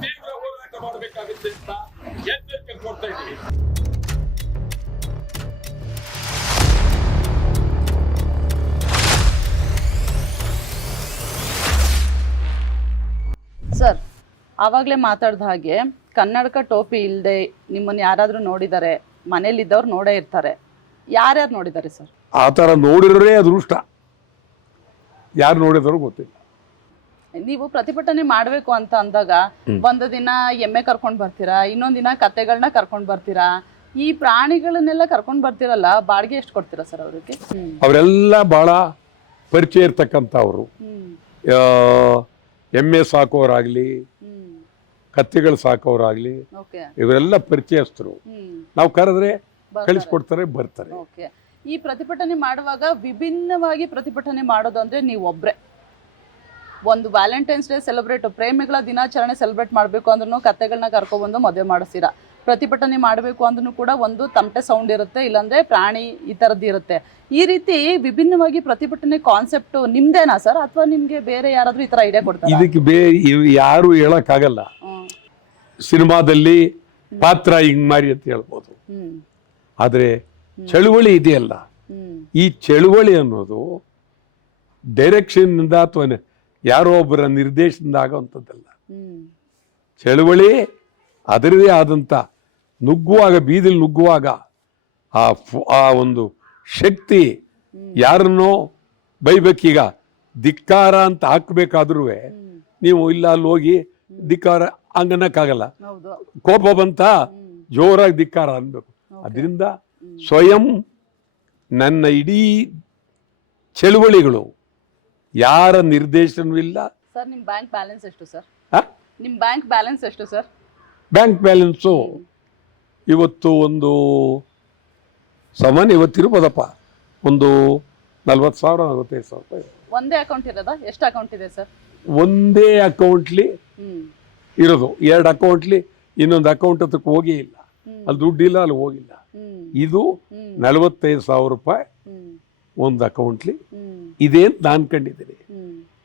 ತೀವ್ರ ಹೋರಾಟ ಮಾಡಬೇಕಾಗುತ್ತೆ ಅಂತ ಎಚ್ಚರಿಕೆ ಕೊಡ್ತಾ ಇದ್ದೀವಿ ಸರ್ ಆವಾಗಲೇ ಮಾತಾಡ್ದ ಹಾಗೆ ಕನ್ನಡಕ ಟೋಪಿ ಇಲ್ಲದೆ ನಿಮ್ಮನ್ನು ಯಾರಾದರೂ ನೋಡಿದ್ದಾರೆ ಮನೇಲಿದ್ದವ್ರು ನೋಡೇ ಇರ್ತಾರೆ. ಯಾರ್ಯಾರು ನೋಡಿದ್ದಾರೆ ಸರ್? ಆ ಥರ ನೋಡಿರೋರೇ ಅದೃಷ್ಟ. ಯಾರು ನೋಡಿದಾರೋ ಗೊತ್ತಿಲ್ಲ. ನೀವು ಪ್ರತಿಭಟನೆ ಮಾಡಬೇಕು ಅಂತ ಅಂದಾಗ ಒಂದು ದಿನ ಎಮ್ಮೆ ಕರ್ಕೊಂಡು ಬರ್ತೀರಾ? ಇನ್ನೊಂದು ದಿನ ಕತೆಗಳನ್ನ ಕರ್ಕೊಂಡು ಬರ್ತೀರಾ? ಈ ಪ್ರಾಣಿಗಳನ್ನೆಲ್ಲ ಕರ್ಕೊಂಡು ಬರ್ತೀರಲ್ಲ ಬಾಡಿಗೆ ಎಷ್ಟು ಕೊಡ್ತೀರಾ ಸರ್ ಅವ್ರಿಗೆ? ಅವರೆಲ್ಲ ಬಹಳ ಪರಿಚಯ ಇರ್ತಕ್ಕಂಥವ್ರು. ಎಮ್ಮೆ ಸಾಕೋರಾಗ್ಲಿ ಕತ್ತೆಗಳು ಸಾಕೋರಾಗ್ಲಿ ಓಕೆ. ಇವರೆಲ್ಲ ಪರಿಚಯಸ್ಥರು. ನಾವು ಕರೆದ್ರೆ. ಕಳಿಸ್ಕೊಡ್ತಾರೆ ಬರ್ತಾರೆ. ಓಕೆ. ಈ ಪ್ರತಿಭಟನೆ ಮಾಡುವಾಗ ವಿಭಿನ್ನವಾಗಿ ಪ್ರತಿಭಟನೆ ಮಾಡೋದು ಅಂದ್ರೆ ನೀವೊಬ್ರೆ ಒಬ್ರೆ. ಒಂದು ವ್ಯಾಲೆಂಟೈನ್ಸ್ ಡೇ ಸೆಲೆಬ್ರೇಟ್ ಪ್ರೇಮಿಗಳ ದಿನಾಚರಣೆ ಸೆಲೆಬ್ರೇಟ್ ಮಾಡಬೇಕು ಅಂದ್ರೂ ಕತೆಗಳನ್ನ ಕರ್ಕೊಬಂದು ಮದುವೆ ಮಾಡಿಸ್ತೀರಾ ಪ್ರತಿಭಟನೆ ಮಾಡಬೇಕು ಅಂದ್ರೂ ಕೂಡ ಒಂದು ತಮಟೆ ಸೌಂಡ್ ಇರುತ್ತೆ ಇಲ್ಲಾಂದ್ರೆ ಪ್ರಾಣಿ ಈ ಥರದ್ದು ಇರುತ್ತೆ. ಈ ರೀತಿ ವಿಭಿನ್ನವಾಗಿ ಪ್ರತಿಭಟನೆ ಕಾನ್ಸೆಪ್ಟ್ ನಿಮ್ದೇನಾ ಸರ್? ಅಥವಾ ನಿಮ್ಗೆ ಬೇರೆ ಯಾರಾದ್ರೂ ಈ ತರ ಐಡಿಯಾ ಕೊಡ್ತಾರೆ? ಇದಕ್ಕೆ ಬೇರೆ ಯಾರು ಹೇಳಕ್ಕಾಗಲ್ಲ. ಸಿನಿಮಾದಲ್ಲಿ ಪಾತ್ರ ಹಿಂಗ್ ಮಾರಿ ಅಂತ ಹೇಳ್ಬೋದು. ಆದರೆ ಚಳುವಳಿ ಇದೆಯಲ್ಲ. ಈ ಚಳುವಳಿ ಅನ್ನೋದು ಡೈರೆಕ್ಷನ್ನಿಂದ ಅಥವಾ ಯಾರೋ ಒಬ್ಬರ ನಿರ್ದೇಶನದಿಂದ ಆಗುವಂಥದ್ದಲ್ಲ ಚಳುವಳಿ ಅದರದೇ ಆದಂಥ ನುಗ್ಗುವಾಗ ಬೀದಿಲಿ ನುಗ್ಗುವಾಗ ಆ ಫು- ಆ ಒಂದು ಶಕ್ತಿ ಯಾರನ್ನೋ ಬೈಬೇಕೀಗ ಧಿಕ್ಕಾರ ಅಂತ ಹಾಕ್ಬೇಕಾದ್ರೂ ನೀವು ಇಲ್ಲ ಅಲ್ಲಿ ಹೋಗಿ ಧಿಕ್ಕಾರ ಹಂಗನ್ನಕ್ಕಾಗಲ್ಲ. ಕೋಪ ಬಂತ ಜೋರಾಗಿ ಧಿಕ್ಕಾರ ಅನ್ಬೇಕು. ಅದರಿಂದ ಸ್ವಯಂ ನನ್ನ ಇಡೀ ಚಳುವಳಿಗಳು ಯಾರ ನಿರ್ದೇಶನವೂ ಇಲ್ಲ. ಸರ್ ನಿಮ್ಮ ಬ್ಯಾಂಕ್ ಬ್ಯಾಲೆನ್ಸ್ ಎಷ್ಟು ಸರ್? ನಿಮ್ಮ ನಿಮ್ ಬ್ಯಾಂಕ್ ಬ್ಯಾಲೆನ್ಸ್ ಎಷ್ಟು ಸರ್? ಬ್ಯಾಂಕ್ ಬ್ಯಾಲೆನ್ಸು ಇವತ್ತು ಒಂದು ಸಾಮಾನ್ಯ ಇವತ್ತಿರ್ಬೋದಪ್ಪ ಒಂದು ನಲ್ವತ್ತು ಸಾವಿರ ನಲ್ವತ್ತೈದು ಸಾವಿರ ರೂಪಾಯಿ ಒಂದೇ ಅಕೌಂಟ್ ಇರೋದ? ಎಷ್ಟು ಅಕೌಂಟ್ ಇದೆ ಸರ್? ಒಂದೇ ಅಕೌಂಟ್ಲಿ ಇರೋದು. ಎರಡು ಅಕೌಂಟ್ಲಿ ಇನ್ನೊಂದು ಅಕೌಂಟ್ ಹತ್ರಕ್ಕೆ ಹೋಗೇ ಇಲ್ಲ. ಅಲ್ಲಿ ದುಡ್ಡಿಲ್ಲ ಅಲ್ಲಿ ಹೋಗಿಲ್ಲ. ಇದು ನಲವತ್ತೈದು ಸಾವಿರ ರೂಪಾಯಿ ಒಂದು ಅಕೌಂಟ್ಲಿ ಇದೆ ಅಂತ ನಾನು ಕಂಡಿದ್ದೀನಿ.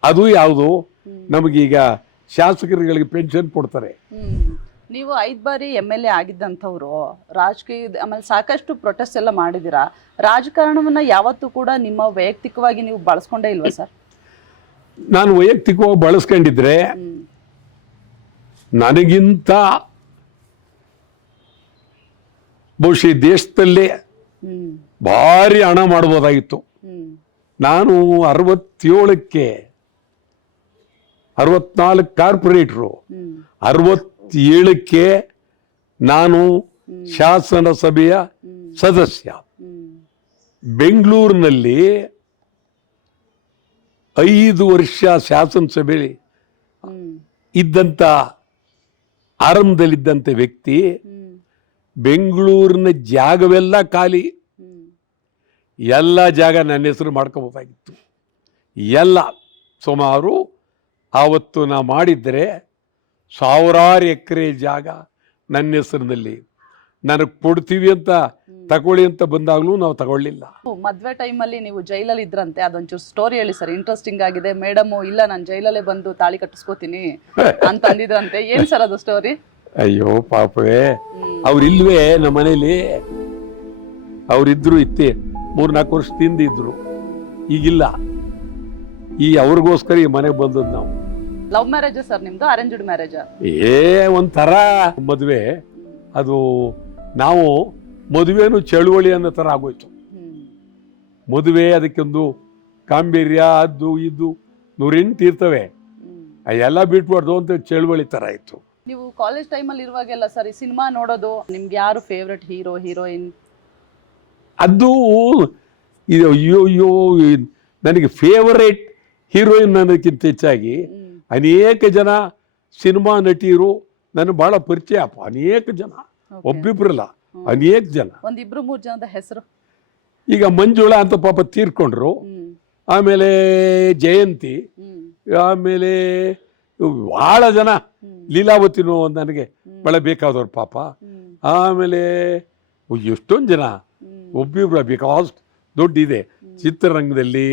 ಅದು ಯಾವುದು. ನಮಗೀಗ ಶಾಸಕರುಗಳಿಗೆ ಪೆನ್ಷನ್ ಕೊಡ್ತಾರೆ. ನೀವು ಐದು ಬಾರಿ ಎಂ ಎಲ್ ಎ ಆಗಿದ್ದಂಥವ್ರು ರಾಜಕೀಯ ಆಮೇಲೆ ಸಾಕಷ್ಟು ಪ್ರೊಟೆಸ್ಟ್ ಎಲ್ಲ ಮಾಡಿದ್ದೀರಾ ರಾಜಕಾರಣವನ್ನ ಯಾವತ್ತೂ ಕೂಡ ನಿಮ್ಮ ವೈಯಕ್ತಿಕವಾಗಿ ನೀವು ಬಳಸ್ಕೊಂಡೇ ಇಲ್ವಾ ಸರ್? ನಾನು ವೈಯಕ್ತಿಕವಾಗಿ ಬಳಸ್ಕೊಂಡಿದ್ರೆ ನನಗಿಂತ ಬಹುಶಃ ದೇಶದಲ್ಲಿ ಭಾರಿ ಹಣ ಮಾಡ್ಬೋದಾಗಿತ್ತು. ನಾನು ಅರವತ್ತೇಳಕ್ಕೆ, ಅರವತ್ನಾಲ್ಕು ಕಾರ್ಪೊರೇಟ್ರು. ಅರವತ್ತೇಳಕ್ಕೆ ನಾನು ಶಾಸನ ಸಭೆಯ ಸದಸ್ಯ. ಬೆಂಗಳೂರಿನಲ್ಲಿ ಐದು ವರ್ಷ ಶಾಸನಸಭೆಯಲ್ಲಿ ಹ್ಮ್ ಇದ್ದಂಥ ಆರಂಭದಲ್ಲಿದ್ದಂಥ ವ್ಯಕ್ತಿ, ಬೆಂಗಳೂರಿನ ಜಾಗವೆಲ್ಲ ಖಾಲಿ. ಎಲ್ಲ ಜಾಗ ನನ್ನ ಹೆಸರು ಮಾಡ್ಕೋಬೋದಾಗಿತ್ತು. ಎಲ್ಲ ಸುಮಾರು ಆವತ್ತು ನಾ ಮಾಡಿದ್ದರೆ ಸಾವಿರಾರು ಎಕರೆ ಜಾಗ ನನ್ನ ಹೆಸರಿನಲ್ಲಿ. ನನಗೆ ಕೊಡ್ತೀವಿ ಅಂತ ತಗೊಳ್ಳಿ ಅಂತ ಬಂದಾಗಲೂ ನಾವು ತಗೊಳ್ಳಿಲ್ಲ. ಮದ್ವೆ ಟೈಮಲ್ಲಿ ನೀವು ಜೈಲಲ್ಲಿ ಇದ್ರಂತೆ ಅದೊಂಚೂರು ಸ್ಟೋರಿ ಹೇಳಿ ಸರ್ ಇಂಟ್ರೆಸ್ಟಿಂಗ್ ಆಗಿದೆ. ಮೇಡಮ್ ಇಲ್ಲ ನಾನು ಜೈಲಲ್ಲೇ ಬಂದು ತಾಳಿ ಕಟ್ಟಿಸ್ಕೋತೀನಿ ಅಂತ ಅಂದಿದ್ರಂತೆ. ಏನು ಸರ್ ಅದು ಸ್ಟೋರಿ ಅಯ್ಯೋ ಪಾಪವೇ. ಅವ್ರಿಲ್ವೇ ನಮ್ಮ ಮನೇಲಿ ಅವರಿದ್ರು ಇತ್ತೆ. ಮೂರ್ನಾಲ್ಕು ವರ್ಷ ತಿಂದಿದ್ರು. ಈಗಿಲ್ಲ. ಈ ಅವ್ರಿಗೋಸ್ಕರ ಈ ಮನೆಗೆ ಬಂದದ್ದು ನಾವು. ಲವ್ ಮ್ಯಾರೇಜ್ ಸರ್ ನಿಮ್ದು ಅರೇಂಜ್ಡ್ ಮ್ಯಾರೇಜ್ ಏ ಒಂಥರ ಮದುವೆ. ಅದು ನಾವು ಮದುವೆನು ಚಳುವಳಿ ಅನ್ನೋ ಥರ ಆಗೋಯ್ತು. ಮದುವೆ ಅದಕ್ಕೊಂದು ಕಾಂಬೀರ್ಯ ಅದು ಇದು ನೂರೆಂಟು ಇರ್ತವೆ. ಎಲ್ಲ ಬಿಟ್ಬಾರ್ದು ಅಂತ ಚಳುವಳಿ ಥರ ಇತ್ತು. ನೀವು ಕಾಲೇಜ್ ಟೈಮಲ್ಲಿ ಇರುವಾಗೆಲ್ಲ ಸರ್ ಈ ಸಿನಿಮಾ ನೋಡೋದು ನಿಮ್ಗೆ ಯಾರು ಫೇವ್ರೆಟ್ ಹೀರೋ ಹೀರೋಯಿನ್ ಅದು ಇದು ಅಯ್ಯೋ ಅಯ್ಯೋ ನನಗೆ ಫೇವರೇಟ್ ಹೀರೋಯಿನ್ ಅನ್ನೋದಕ್ಕಿಂತ ಹೆಚ್ಚಾಗಿ ಅನೇಕ ಜನ ಸಿನಿಮಾ ನಟಿಯರು ನನಗೆ ಭಾಳ ಪರಿಚಯ. ಅಪ್ಪ ಅನೇಕ ಜನ. ಒಬ್ಬಿಬ್ಬರಲ್ಲ ಒಬ್ಬಿಬ್ರಲ್ಲ ಅನೇಕ ಜನ. ಒಂದಿಬ್ರು ಮೂರು ಜನದ ಹೆಸರು. ಈಗ ಮಂಜುಳಾ ಅಂತ ಪಾಪ ತೀರ್ಕೊಂಡ್ರು. ಆಮೇಲೆ ಜಯಂತಿ. ಆಮೇಲೆ ಭಾಳ ಜನ. ಲೀಲಾವತಿನೂ ನನಗೆ ಭಾಳ ಬೇಕಾದವ್ರು ಪಾಪ. ಆಮೇಲೆ ಎಷ್ಟೊಂದು ಜನ. ಹ್ಮ್ ಒಬ್ಬಿಬ್ರು ಬಿಕಾಸ್ ದೊಡ್ಡಿದೆ. ಚಿತ್ರರಂಗದಲ್ಲಿ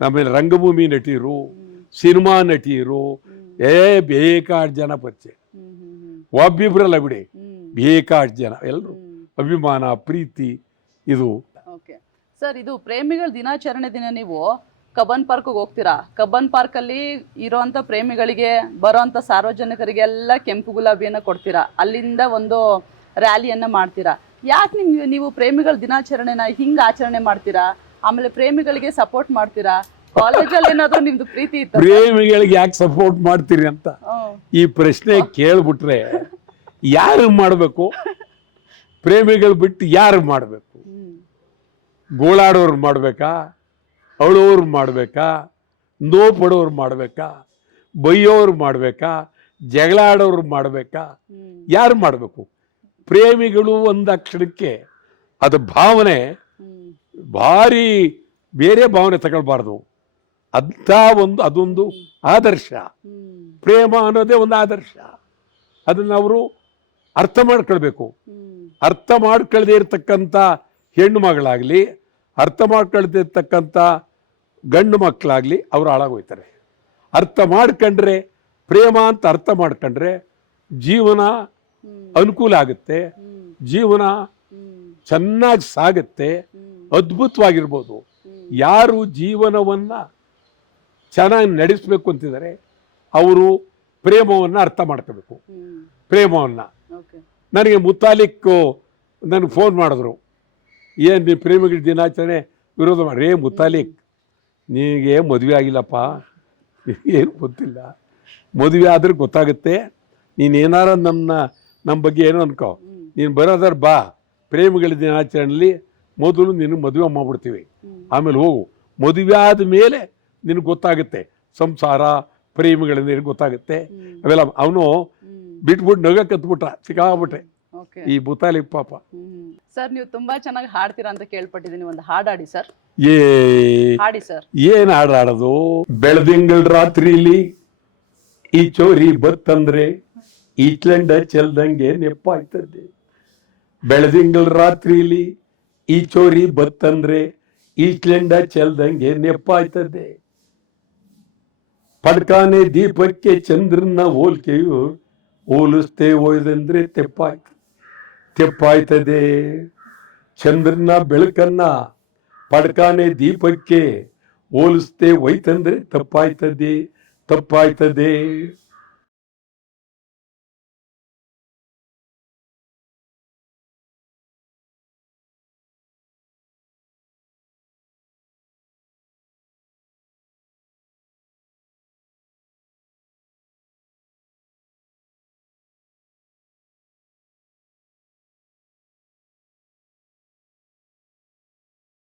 ಆಮೇಲೆ ರಂಗಭೂಮಿ ನಟಿಯರು ಸಿನಿಮಾ ನಟಿಯರು ಏ ಬೇಕಾಡ್ ಜನ ಪರಿಚಯ. ಒಬ್ಬಿಬ್ರಲ್ಲ ಬಿಡಿ, ಬೇಕಾಡ್ ಜನ ಎಲ್ಲರೂ ಅಭಿಮಾನ, ಪ್ರೀತಿ, ಇದು. ಸರ್, ಇದು ಪ್ರೇಮಿಗಳ ದಿನಾಚರಣೆ ದಿನ ನೀವು ಕಬ್ಬನ್ ಪಾರ್ಕ್ಗೆ ಹೋಗ್ತೀರಾ? ಕಬ್ಬನ್ ಪಾರ್ಕಲ್ಲಿ ಇರೋವಂಥ ಪ್ರೇಮಿಗಳಿಗೆ, ಬರೋಂಥ ಸಾರ್ವಜನಿಕರಿಗೆಲ್ಲ ಕೆಂಪು ಗುಲಾಬಿಯನ್ನು ಕೊಡ್ತೀರಾ? ಅಲ್ಲಿಂದ ಒಂದು ರ್ಯಾಲಿಯನ್ನ ಮಾಡ್ತೀರಾ? ಯಾಕೆ ನಿಮ್ಗೆ ನೀವು ಪ್ರೇಮಿಗಳ ದಿನಾಚರಣೆನ ಹಿಂಗೆ ಆಚರಣೆ ಮಾಡ್ತೀರಾ? ಆಮೇಲೆ ಪ್ರೇಮಿಗಳಿಗೆ ಸಪೋರ್ಟ್ ಮಾಡ್ತೀರಾ? ಕಾಲೇಜಲ್ಲಿ ಏನಾದರೂ ನಿಮ್ದು ಪ್ರೀತಿ ಇತ್ತು ಪ್ರೇಮಿಗಳಿಗೆ ಯಾಕೆ ಸಪೋರ್ಟ್ ಮಾಡ್ತೀರಿ ಅಂತ ಈ ಪ್ರಶ್ನೆ ಕೇಳ್ಬಿಟ್ರೆ ಯಾರು ಮಾಡಬೇಕು? ಪ್ರೇಮಿಗಳು ಬಿಟ್ಟು ಯಾರು ಮಾಡಬೇಕು? ಗೋಳಾಡೋರು ಮಾಡಬೇಕಾ? ಅಳೋರು ಮಾಡಬೇಕಾ? ನೋ ಪಡೋರು ಮಾಡಬೇಕಾ? ಬೈಯೋರು ಮಾಡಬೇಕಾ? ಜಗಳ ಆಡೋರು ಮಾಡಬೇಕಾ ಯಾರು ಮಾಡಬೇಕು? ಪ್ರೇಮಿಗಳು ಒಂದು ಅಕ್ಷರಕ್ಕೆ ಅದು ಭಾವನೆ ಭಾರಿ ಬೇರೆ ಭಾವನೆ ತಗೊಳ್ಬಾರ್ದು. ಅಂಥ ಒಂದು ಅದೊಂದು ಆದರ್ಶ. ಪ್ರೇಮ ಅನ್ನೋದೇ ಒಂದು ಆದರ್ಶ. ಅದನ್ನು ಅವರು ಅರ್ಥ ಮಾಡ್ಕೊಳ್ಬೇಕು. ಅರ್ಥ ಮಾಡ್ಕೊಳ್ಳದೆ ಇರತಕ್ಕಂಥ ಹೆಣ್ಣು ಮಗಳಾಗಲಿ, ಅರ್ಥ ಮಾಡ್ಕೊಳ್ದೇ ಇರ್ತಕ್ಕಂಥ ಗಂಡು ಮಕ್ಕಳಾಗಲಿ ಅವರು ಹಾಳಾಗೋಯ್ತಾರೆ. ಅರ್ಥ ಮಾಡ್ಕೊಂಡ್ರೆ ಪ್ರೇಮ ಅಂತ ಅರ್ಥ ಮಾಡ್ಕೊಂಡ್ರೆ ಜೀವನ ಅನುಕೂಲ ಆಗುತ್ತೆ. ಜೀವನ ಚೆನ್ನಾಗಿ ಸಾಗುತ್ತೆ. ಅದ್ಭುತವಾಗಿರ್ಬೋದು. ಯಾರು ಜೀವನವನ್ನ ಚೆನ್ನಾಗಿ ನಡೆಸಬೇಕು ಅಂತಿದ್ದಾರೆ ಅವರು ಪ್ರೇಮವನ್ನು ಅರ್ಥ ಮಾಡ್ಕೋಬೇಕು. ಪ್ರೇಮವನ್ನು. ನನಗೆ ಮುತಾಲಿಕ್ ನನಗೆ ಫೋನ್ ಮಾಡಿದ್ರು. ಏನು ನೀವು ಪ್ರೇಮಿಗಳ ದಿನಾಚರಣೆ ವಿರೋಧ ಮಾಡಿ ರೇ ಮುತಾಲಿಕ್ ನಿನಗೆ ಮದುವೆ ಆಗಿಲ್ಲಪ್ಪ. ಏನು ಗೊತ್ತಿಲ್ಲ. ಮದುವೆ ಆದರೆ ಗೊತ್ತಾಗುತ್ತೆ. ನೀನು ಏನಾರ ನನ್ನ ನಮ್ಮ ಬಗ್ಗೆ ಏನೋ ಅನ್ಕೋ. ನೀನು ಬರೋದಾರ ಬಾ. ಪ್ರೇಮಿಗಳ ದಿನಾಚರಣೆಯಲ್ಲಿ ಮೊದಲು ನೀನು ಮದುವೆ ಮಾಡ್ಬಿಡ್ತೀವಿ. ಆಮೇಲೆ ಹೋಗು. ಮದುವೆ ಆದ ಮೇಲೆ ನಿನಗೆ ಗೊತ್ತಾಗುತ್ತೆ. ಸಂಸಾರ ಪ್ರೇಮಿಗಳಿಂದ ಏನು ಗೊತ್ತಾಗುತ್ತೆ. ಅವೆಲ್ಲ ಅವನು ಬಿಟ್ಬಿಟ್ಟು ನಗ ಕತ್ಬಿಟ್ರ. ಸಿಕ್ಕಾಬಿಟ್ರೆ ಈ ಭೂತಾಲಿ ಪಾಪ. ಸರ್ ನೀವು ತುಂಬಾ ಚೆನ್ನಾಗಿ ಹಾಡ್ತೀರಾ ಅಂತ ಕೇಳ್ಪಟ್ಟಿದ್ದೀನಿ. ಒಂದು ಹಾಡಾಡಿ ಸರ್. ಏ ಹಾಡಿ ಸರ್. ಏನ್ ಹಾಡ್ ಆಡೋದು ಬೆಳದಿಂಗಳ ರಾತ್ರಿಲಿ ಈ ಚೋರಿ ಬತ್ತಂದ್ರೆ ಈಚ್ಲೆಂಡ ಚೆಲ್ದಂಗೆ ನೆಪ್ಪಾಯ್ತದೆ ಬೆಳದಿಂಗಳ ರಾತ್ರಿಲಿ ಈ ಚೋರಿ ಬತ್ತಂದ್ರೆ ಈಚ್ಲೆಂಡ ಚೆಲ್ದಂಗೆ ನೆಪ್ಪಾಯ್ತದೆ ಪಡ್ಕಾನೆ ದೀಪಕ್ಕೆ ಚಂದ್ರನ ಹೋಲ್ಕೆಯು ಹೋಲಿಸ್ತೇ ಹೋಯ್ದಂದ್ರೆ ತೆಪ್ಪಾಯ್ತು ತೆಪ್ಪಾಯ್ತದೆ ಚಂದ್ರನ ಬೆಳಕನ್ನ ಪಡ್ಕಾನೆ ದೀಪಕ್ಕೆ ಹೋಲಿಸ್ತೇ ಹೋಯ್ತಂದ್ರೆ ತಪ್ಪಾಯ್ತದೆ. ತಪ್ಪಾಯ್ತದೆ.